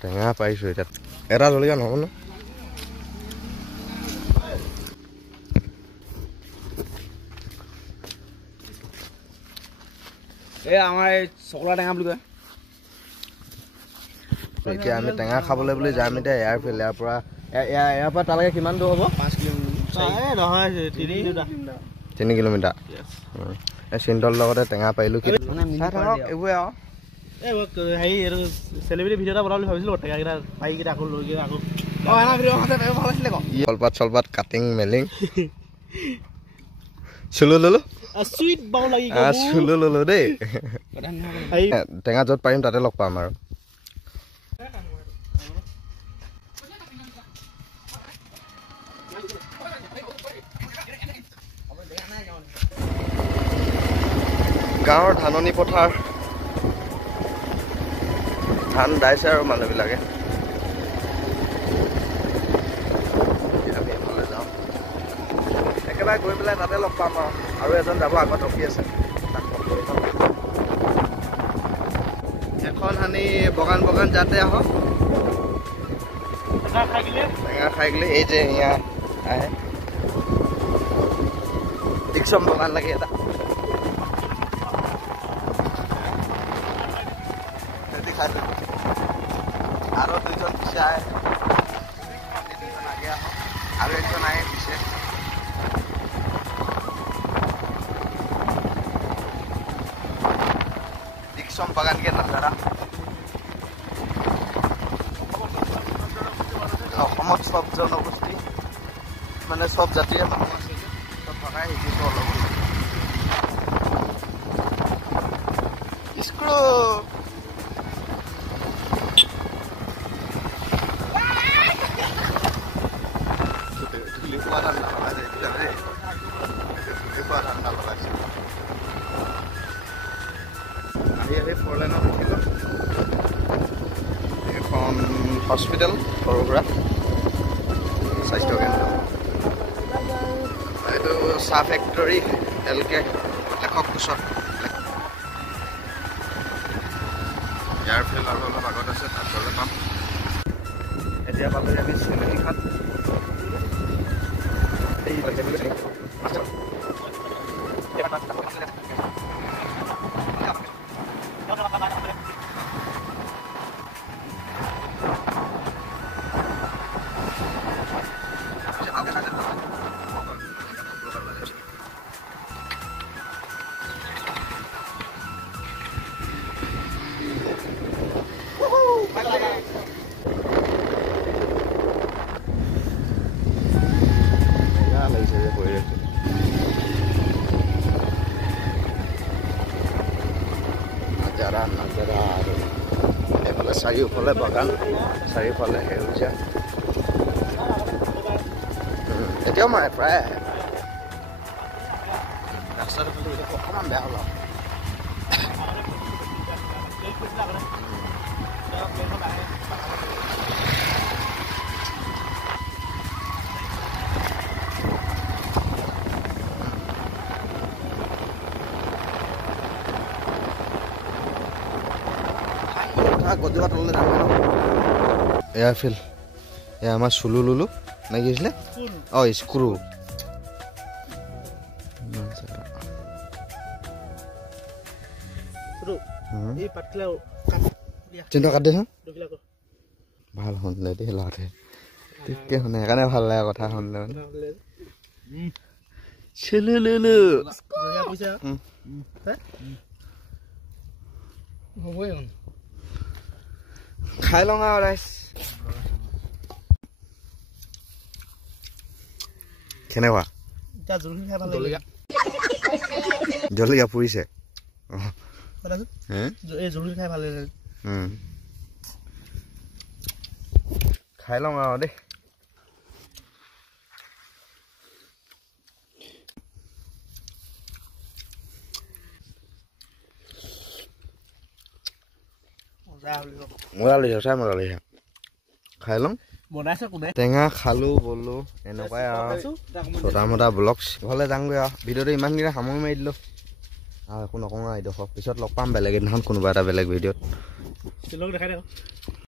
টেঙা পাইছোঁ এতিয়া এটা জলকীয়া নহ'ব ন এই আমাৰ এই চকলা টেঙা বুলি কয় এতিয়া আমি টেঙা খাবলৈ বুলি যাম এতিয়া এয়াৰফিল্ড ইয়াৰ পৰা তালৈকে কিমান দূৰ হ'ব 5 কিলোমিটাৰ নহয় 3 কিলোমিটাৰ এই চিন্তলৰ লগতে টেঙা পাৰিলোঁ কি এইবোৰে আৰু হেৰি এইটো চেলিব্ৰিটি ভিডিঅ' এটা বনাম বুলি ভাবিছিলোঁ টেঙাকেইটা পাৰিকেইটা আকৌ লৈ গৈ আকৌ ভাল আছিলে কলপাত চলপাত কাটিং মেলিং চুলো ললো চুইট বাও লাগি চুলো ললো দেই টেঙা য'ত পাৰিম তাতে লগ পাম আৰু গাঁৱৰ ধাননি পথাৰ ধান দাইছে আৰু মানুহবিলাকে আমি এইফালে যাওঁ একেবাৰে গৈ পেলাই তাতে লগ পাম আৰু এজন যাব আগত ৰখি আছে এখন সানি বগান বগান যাতে আহক টেঙা খাই গ'লে এই যে ইয়াত আহে দিকচম বগান লাগে এটা আৰু দুইজন পিছে আহে দুইজন আগে আহক আৰু একজন আহে পিছে দিকচম বাগান কে নাজাৰা অসমত সব জনগোষ্ঠী মানে সব জাতিৰে মানুহ আছে সব থকাই শিকিছোঁ অলপ স্ক্ৰু এখন হস্পিটেল সৰু সুৰা স্বাস্থ্যকেন্দ্ৰ এইটো চাহ ফেক্টৰী এলকে লেখক কোচত এয়াৰফিল্ড আৰু অলপ আগত আছে তাত গ'লে পাম এতিয়া পালোঁ আমি চিমেলিখাত নাজাৰা আৰু এইফালে চাৰিওফালে বাগান চাৰিওফালে সেউজীয়া এতিয়াও মাৰে প্ৰায় আহে ৰাস্তাটো অকণমান বেয়া হ'ল গদিবা তললৈ যাম এয়াৰফিল্ড এয়া আমাৰ চুলু লুলু নে কি হৈছিলে অঁ স্ক্ৰু চিন্তা কাট দেচোন ভাল শুনিলে দেই ল'ৰাতে ঠিকে শুনে সেইকাৰণে ভাল লাগে কথা শুনিলে মানে চুলু লুলু খাই লওঁ আৰু ৰাইচ কেনেকুৱা জলকীয়া পুৰিছে খাই লওঁ আৰু দেই মজা লাগিছে চাই মজা লাগিছে খাই লওঁ টেঙা খালো বলো এনেকুৱাই আৰু ছটা মটা ব্লগছ ঘৰলৈ যাওঁগৈ আৰু ভিডিঅ'টো ইমানখিনি সামৰি মাৰি দিলোঁ আৰু একো নকওঁ আৰু এইডোখৰ পিছত লগ পাম বেলেগ এদিনাখন কোনোবা এটা বেলেগ ভিডিঅ'ত